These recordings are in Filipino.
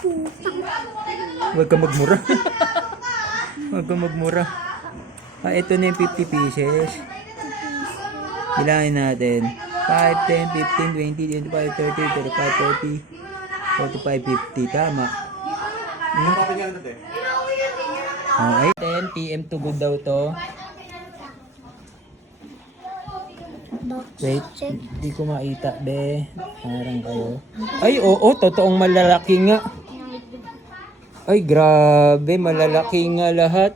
Huwag ka magmura. Huwag ka magmura. Ah, ito na yung 50 pieces. Bilangin natin. 5, 10, 15, 20, 25, 30, 35, 40, 45, 50. Tama. Okay. 10 PM to good daw to. Wait, hindi ko makita, be. Parang kayo. Ay, oo, totoong malalaki nga. Ay, grabe, malalaki nga lahat.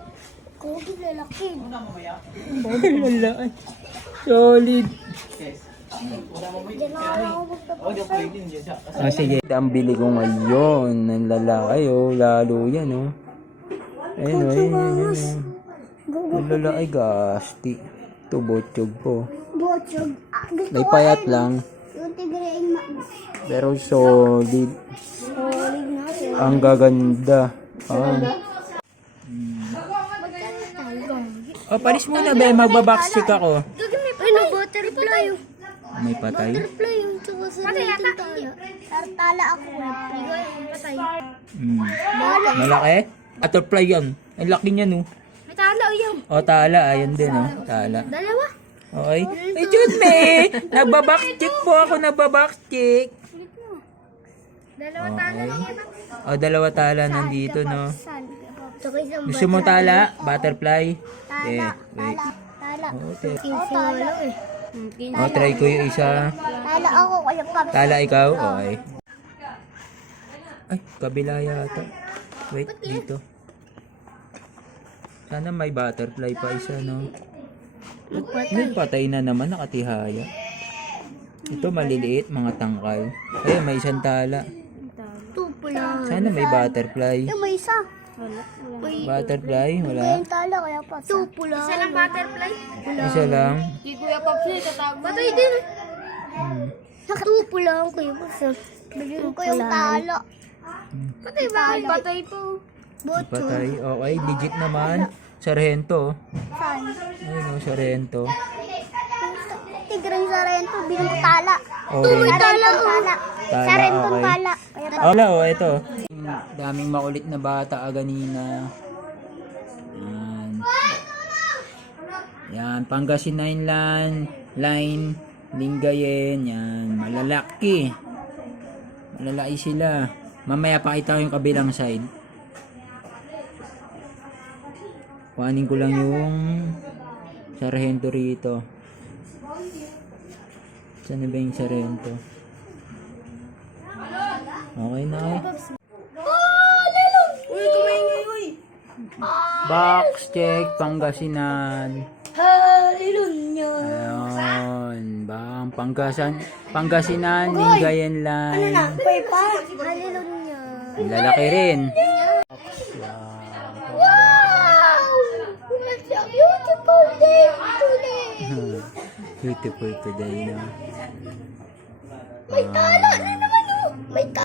Kogi lalaki. Malaki. Solid. Ah, sige. Ang bili ko ngayon ng lalaki, oh. Lalo yan, oh. Ayun, oh. Ayun. Ang lalaki, gasti. Ito, botyog po. Botsog. May payat lang. Yung tigrein Pero solid. solid na siya. Ang gaganda. Ah. Oh, palis muna, be. Magbabox check ako. Ano, butterfly. May patay. Butterfly yung tsaka sa tala. Tartala ako. Patay. Malaki? Butterfly yan. Ang laki niya, no? May tala yun. O, tala. Ayun din, oh. Tala. Dalawa. Okay. Ay, Jude, me. Nagbabox check po ako. Nagbabox check. Dalawa tala lang yan. O, dalawa tala nandito, no? Tsaka isang Gusto mo tala? Butterfly? tala. Wait. Tala. Okay. Tala eh. O, try ko yung isa. Tala ako. Kaya pa. Tala ikaw? Okay. Ay, kabila yata. Wait, dito. Sana may butterfly pa isa, no? May patay na naman, nakatihaya. Ito maliliit, mga tangkal. Ayun, may isang tala. Tupo lang. Sana may butterfly. Yung may isa. Butterfly? Wala? Yung tala kaya pa. Tupo lang. Isa lang butterfly? Isa lang? Di Kuya Pops na tatago. Patay din. Tupo lang Kuya Pops. Bigyan ko yung tala. Patay ba? Patay po. Patay. Okay, legit naman. Sargento. Saan? Ayun o, sargento. Tigre yung sarento. Bilang ko tala. Orange. Tala. Tala, Sarento okay. tala. Wala, oh, ito. Daming makulit na bata kanina. Yan. Yan, Pangasinan line, Lingayen, yan, malalaki. Malalaki sila. Mamaya pakita ko yung kabilang side. Kuhanin ko lang yung sargento rito. Saan na ba yung sargento? Okay na eh. Box check, Pangasinan. Hallelujah. Ayun, bang Pangasinan, Lingayen line. Hallelujah. Ang lalaki rin. Wow! It's a beautiful day today. Beautiful today, no? May tala na naman oh. May tala.